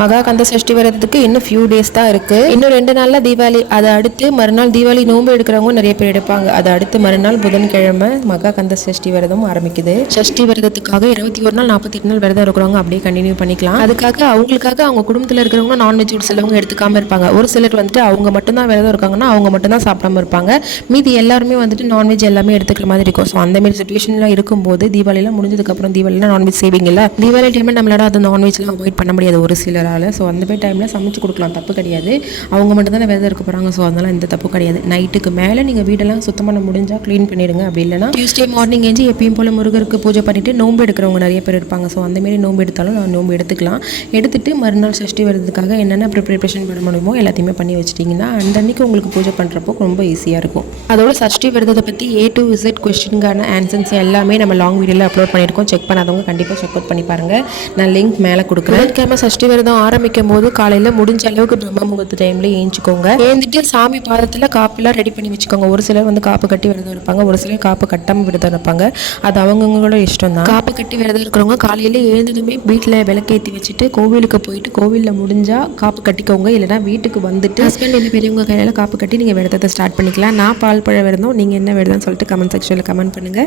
மகா கந்த சஷ்டி வரதுக்கு இன்னும் ஃபியூ டேஸ் தான் இருக்கு. இன்னும் ரெண்டு நாள்ல தீபாவளி அதை அடுத்து மறுநாள் தீபாவளி நோன்பு எடுக்கிறவங்க நிறைய பேர் எடுப்பாங்க. அதை அடுத்து மறுநாள் புதன்கிழமை மகா கந்த சஷ்டி விரதம் ஆரம்பிக்குது. சஷ்டி விரதத்துக்காக இருபத்தி ஒரு நாள் நாற்பத்தி எட்டு நாள் விரதம் இருக்கிறவங்க அப்படியே கண்டினியூ பண்ணிக்கலாம். அதுக்காக அவங்களுக்காக அவங்க குடும்பத்தில் இருக்கிறவங்க நான்வெஜ் ஒரு சிலவங்க எடுத்துக்காம இருப்பாங்க. ஒரு சிலர் வந்துட்டு அவங்க மட்டும்தான் விரதம் இருக்காங்கன்னா அவங்க மட்டும்தான் சாப்பிடாம இருப்பாங்க. மீதி எல்லாருமே வந்துட்டு நான்வெஜ் எல்லாமே எடுத்துக்கிற மாதிரி இருக்கும். ஸோ அந்த மாதிரி சுச்சுவேஷன்லாம் இருக்கும்போது தீபாவளிலாம் முடிஞ்சதுக்கப்புறம் தீபாவளிலாம் நான்வெஜ் செய்வீங்கல்ல? தீபாவளி டைமில் நம்மளால அந்த நான்வெஜ்லாம் அவாய்ட் பண்ண முடியாது. ஒரு சிலர் சிலரால் ஸோ அந்த மாதிரி டைமில் சமைச்சு கொடுக்கலாம். தப்பு கிடையாது. அவங்க மட்டும் தானே விரதம் இருக்க போகிறாங்க ஸோ அதனால எந்த தப்பு கிடையாது. நைட்டுக்கு மேலே நீங்கள் வீடெல்லாம் சுத்தம் பண்ண முடிஞ்சால் க்ளீன் பண்ணிடுங்க. அப்படி இல்லைனா டியூஸ்டே மார்னிங் ஏஞ்சி எப்பயும் போல் முருகருக்கு பூஜை பண்ணிட்டு நோன்பு எடுக்கிறவங்க நிறைய பேர் இருப்பாங்க. ஸோ அந்த மாதிரி நோன்பு எடுத்தாலும் நான் நோன்பு எடுத்துக்கலாம். எடுத்துட்டு மறுநாள் சஷ்டி வரதுக்காக என்னென்ன ப்ரிப்பரேஷன் பண்ண முடியுமோ எல்லாத்தையுமே பண்ணி வச்சிட்டிங்கன்னா அந்த அன்னைக்கு உங்களுக்கு பூஜை பண்ணுறப்போ ரொம்ப ஈஸியாக இருக்கும். அதோட சஷ்டி விரதத்தை பற்றி ஏ டு விசிட் கொஸ்டினுக்கான ஆன்சர்ஸ் எல்லாமே நம்ம லாங் வீடியோவில் அப்லோட் பண்ணியிருக்கோம். செக் பண்ணாதவங்க கண்டிப்பாக செக் அவுட் பண்ணி பாருங்கள் நான் லிங்க் மேலே கொடுக்குறேன். கேம சஷ்டி விரதம். ஆரம்பிக்கும் போது காலையில் முடிஞ்ச அளவுக்கு பிரம்ம முகூர்த்த டைமில் ஏஞ்சிக்கோங்க. ஏந்துட்டு சாமி பாதத்தில் காப்பெல்லாம் ரெடி பண்ணி வச்சுக்கோங்க. ஒரு சிலர் வந்து காப்பு கட்டி விரதம் இருப்பாங்க ஒரு சிலர் காப்பு கட்டாமல் விரதம் இருப்பாங்க. அது அவங்கவுங்களோட இஷ்டம் தான் காப்பு கட்டி விரதம் இருக்கிறவங்க காலையில் எழுந்ததுமே வீட்டில் விளக்கேற்றி வச்சுட்டு கோவிலுக்கு போயிட்டு கோவிலில் முடிஞ்சால் காப்பு கட்டிக்கோங்க. இல்லைனா வீட்டுக்கு வந்துட்டு ஹஸ்பண்ட் இல்லை பெரியவங்க கையில் காப்பு கட்டி நீங்கள் விரதத்தை ஸ்டார்ட் பண்ணிக்கலாம். நான் பால் பழ விரதம் நீங்கள் என்ன விரதம்னு சொல்லிட்டு கமெண்ட் செக்ஷனில் கமெண்ட் பண்ணுங்கள்